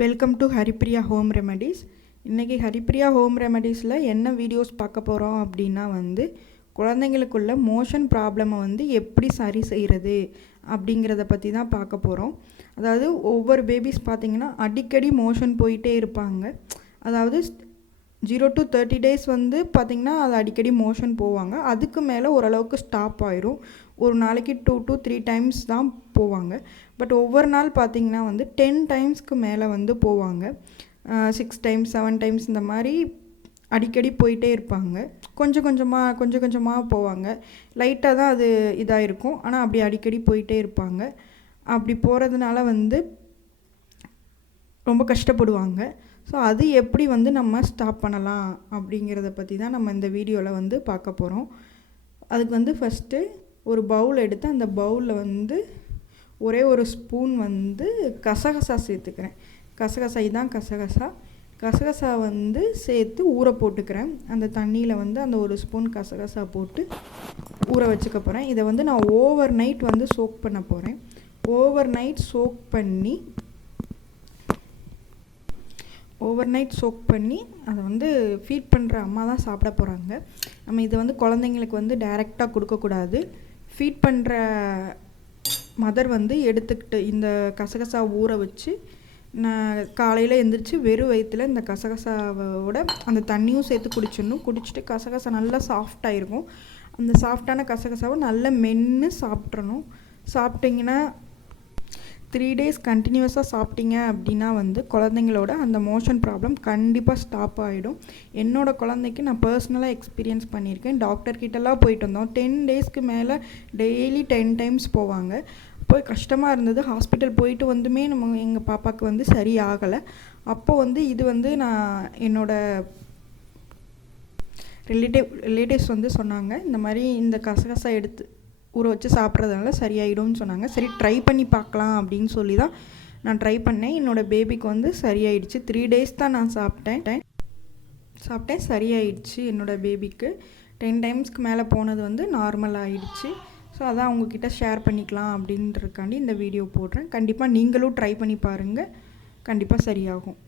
Welcome to Haripriya home remedies. இன்றைக்கி Haripriya home ரெமெடிஸில் என்ன videos பார்க்க போகிறோம் அப்படின்னா குழந்தைங்களுக்குள்ள மோஷன் ப்ராப்ளமை எப்படி சரி செய்கிறது அப்படிங்கிறத பற்றி தான் பார்க்க போகிறோம். அதாவது ஒவ்வொரு பேபிஸ் பார்த்திங்கன்னா அடிக்கடி மோஷன் போயிட்டே இருப்பாங்க. அதாவது 0 to 30 days பார்த்திங்கன்னா அது அடிக்கடி மோஷன் போவாங்க. அதுக்கு மேலே ஓரளவுக்கு ஸ்டாப் ஆயிரும். ஒரு நாளைக்கு 2 to 3 times தான் போவாங்க. பட் ஒவ்வொரு நாள் பார்த்திங்கன்னா 10 timesக்கு மேலே போவாங்க. 6 times 7 times இந்த மாதிரி அடிக்கடி போயிட்டே இருப்பாங்க. கொஞ்சம் கொஞ்சமாக போவாங்க. லைட்டாக தான் அது இதாக இருக்கும், ஆனால் அப்படி அடிக்கடி போயிட்டே இருப்பாங்க. அப்படி போகிறதுனால ரொம்ப கஷ்டப்படுவாங்க. ஸோ அது எப்படி நம்ம ஸ்டாப் பண்ணலாம் அப்படிங்கிறத பற்றி தான் நம்ம இந்த வீடியோவில் பார்க்க போகிறோம். அதுக்கு ஃபஸ்ட்டு ஒரு பவுல் எடுத்து அந்த பவுலில் ஒரே ஒரு ஸ்பூன் கசகசா சேர்த்துக்கிறேன். இதான் கசகசா சேர்த்து ஊற போட்டுக்கிறேன். அந்த தண்ணியில் அந்த ஒரு ஸ்பூன் கசகசா போட்டு ஊற வச்சுக்க போகிறேன். இதை நான் ஓவர் நைட் சோக் பண்ண போகிறேன். ஓவர் நைட் சோக் பண்ணி அதை ஃபீட் பண்ணுற அம்மா தான் சாப்பிட போகிறாங்க. நம்ம இதை குழந்தைங்களுக்கு டைரெக்டாக கொடுக்கக்கூடாது. ஃபீட் பண்ணுற மதர் எடுத்துக்கிட்டு இந்த கசகசா ஊற வச்சு நான் காலையில் எழுந்திரிச்சு வெறும் வயிற்றில் இந்த கசகசாவோட அந்த தண்ணியும் சேர்த்து குடிச்சிட்டு கசகசா நல்லா சாஃப்டாக இருக்கும். அந்த சாஃப்டான கசகசாவை நல்லா மென்று சாப்பிட்டிங்கன்னா 3 days கண்டினியூஸாக சாப்பிட்டீங்க அப்படின்னா குழந்தைங்களோட அந்த மோஷன் ப்ராப்ளம் கண்டிப்பாக ஸ்டாப் ஆகிடும். என்னோடய குழந்தைக்கு நான் பர்சனலாக எக்ஸ்பீரியன்ஸ் பண்ணியிருக்கேன். டாக்டர்கிட்டலாம் போயிட்டு வந்தோம். 10 daysக்கு மேலே டெய்லி 10 times போவாங்க. போய் கஷ்டமாக இருந்தது. ஹாஸ்பிட்டல் போயிட்டு எங்கள் பாப்பாவுக்கு சரி ஆகலை. அப்போ இது நான் என்னோடய ரிலேட்டிவ்ஸ் சொன்னாங்க, இந்த மாதிரி இந்த கசகசா எடுத்து ஊற வச்சு சாப்பிட்றதுனால சரியாயிடும்னு சொன்னாங்க. சரி ட்ரை பண்ணி பார்க்கலாம் அப்படின்னு சொல்லி தான் நான் ட்ரை பண்ணேன். என்னோடய பேபிக்கு சரியாயிடுச்சு. 3 days தான் நான் சாப்பிட்டேன். சரியாயிடுச்சு. என்னோடய பேபிக்கு 10 timesக்கு மேலே போனது நார்மல் ஆகிடுச்சு. ஸோ அதான் உங்ககிட்ட ஷேர் பண்ணிக்கலாம் அப்படின்றதுக்காண்டி இந்த வீடியோ போடுறேன். கண்டிப்பாக நீங்களும் ட்ரை பண்ணி பாருங்கள், கண்டிப்பாக சரியாகும்.